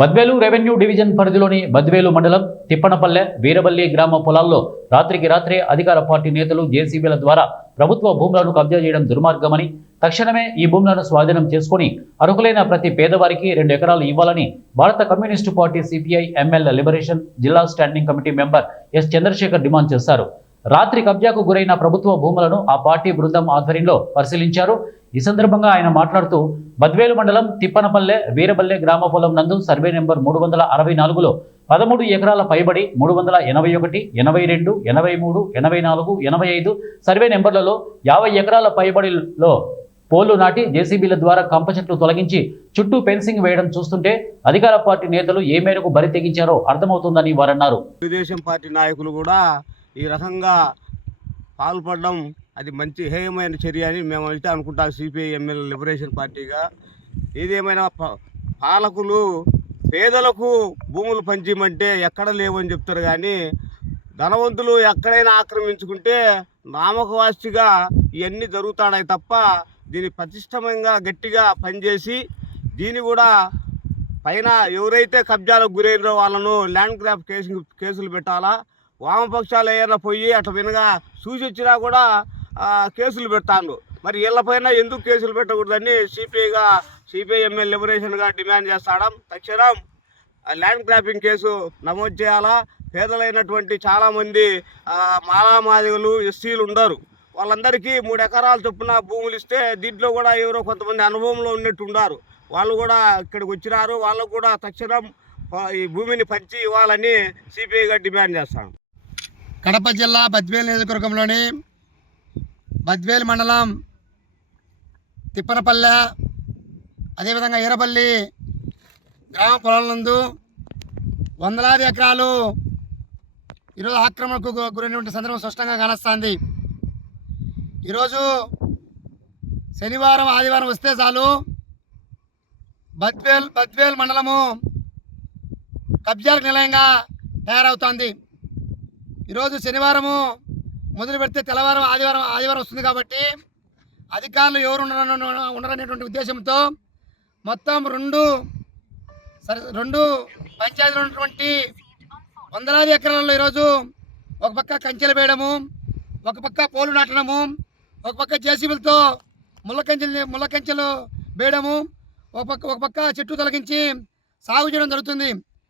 Badvel revenue division పరిధిలోని బద్వేలు మండలం తిప్పనపల్లె వీరబల్లి గ్రామ పొలాల్లో రాత్రికి రాత్రే అధికార పార్టీ నేతలు జేసీబీల ద్వారా ప్రభుత్వ భూములను కబ్జా చేయడం దుర్మార్గమని, తక్షణమే ఈ భూములను స్వాధీనం చేసుకుని అర్హులైన ప్రతి పేదవారికి 2 ఎకరాలు ఇవ్వాలని భారత communist party CPI ML liberation జిల్లా standing committee member S Chandrasekhar డిమాండ్ చేశారు. రాత్రి కబ్జాకు గురైన ప్రభుత్వ భూములను ఆ పార్టీ బృందం ఆధ్వర్యంలో పరిశీలించారు. ఈ సందర్భంగా ఆయన మాట్లాడుతూ బద్వేలు మండలం తిప్పనపల్లె వీరబల్లె గ్రామ పొలం నందు సర్వే నెంబర్ 364లో 13 ఎకరాల పైబడి 381, 82, 83, 84, 85 సర్వే నెంబర్లలో 50 ఎకరాల పైబడిలో పోలు నాటి జేసీబీల ద్వారా కంప చెట్లు తొలగించి చుట్టూ ఫెన్సింగ్ వేయడం చూస్తుంటే అధికార పార్టీ నేతలు ఏ మేరకు బరి తెగించారో అర్థమవుతుందని వారన్నారు. తెలుగుదేశం పార్టీ నాయకులు కూడా ఈ రకంగా పాల్పడడం అది మంచి హేయమైన చర్య అని మేము అయితే అనుకుంటాం. సిపిఐ ఎంఎల్ లిబరేషన్ పార్టీగా ఏదేమైనా పాలకులు పేదలకు భూములు పంచిమంటే ఎక్కడ లేవని చెప్తారు, కానీ ధనవంతులు ఎక్కడైనా ఆక్రమించుకుంటే నామకవాస్తిగా ఇవన్నీ జరుగుతాయి తప్ప దీన్ని ప్రతిష్టంగా గట్టిగా పనిచేసి దీన్ని కూడా పైన ఎవరైతే కబ్జాలకు గురైనరో వాళ్ళను ల్యాండ్ గ్రాప్ కేసులు పెట్టాలా. వామపక్షాలు ఏమైనా పోయి అట్లా వినగా చూసి వచ్చినా కూడా కేసులు పెడతాను. మరి వీళ్ళపైన ఎందుకు కేసులు పెట్టకూడదని సిపిఐ ఎంఎల్ లిబరేషన్గా డిమాండ్ చేస్తాం. తక్షణం ల్యాండ్ గ్రాపింగ్ కేసు నమోదు చేయాలా. పేదలైనటువంటి చాలామంది మాలామాదిగలు ఎస్సీలు ఉండరు, వాళ్ళందరికీ 3 ఎకరాల చొప్పున భూములు ఇస్తే దీంట్లో కూడా ఎవరో కొంతమంది అనుభవంలో ఉన్నట్టు ఉన్నారు, వాళ్ళు కూడా ఇక్కడికి వచ్చినారు. వాళ్ళకు కూడా తక్షణం ఈ భూమిని పంచి ఇవ్వాలని సిపిఐగా డిమాండ్ చేస్తాం. కడప జిల్లా బద్వేలు నియోజకవర్గంలోని బద్వేలు మండలం తిప్పనపల్లె అదేవిధంగా ఈరబల్లి గ్రామ పొలాల నందు వందలాది ఎకరాలు ఈరోజు ఆక్రమణకు గురైనటువంటి సందర్భం స్పష్టంగా కానొస్తుంది. ఈరోజు శనివారం ఆదివారం వస్తే చాలు బద్వేలు మండలము కబ్జాలకు నిలయంగా తయారవుతోంది. ఈరోజు శనివారము మొదలు పెడితే తెల్లవారం ఆదివారం వస్తుంది కాబట్టి అధికారులు ఎవరు ఉండరనేటువంటి ఉద్దేశంతో మొత్తం రెండు పంచాయతీలు ఉన్నటువంటి వందలాది ఎకరాల్లో ఈరోజు ఒక పక్క కంచెలు వేయడము, ఒక పక్క పోలు నాటడము, ఒక పక్క జేసీబీలతో ముళ్ళ కంచెలు వేయడము, ఒక పక్క చెట్టు తొలగించి సాగు చేయడం జరుగుతుంది.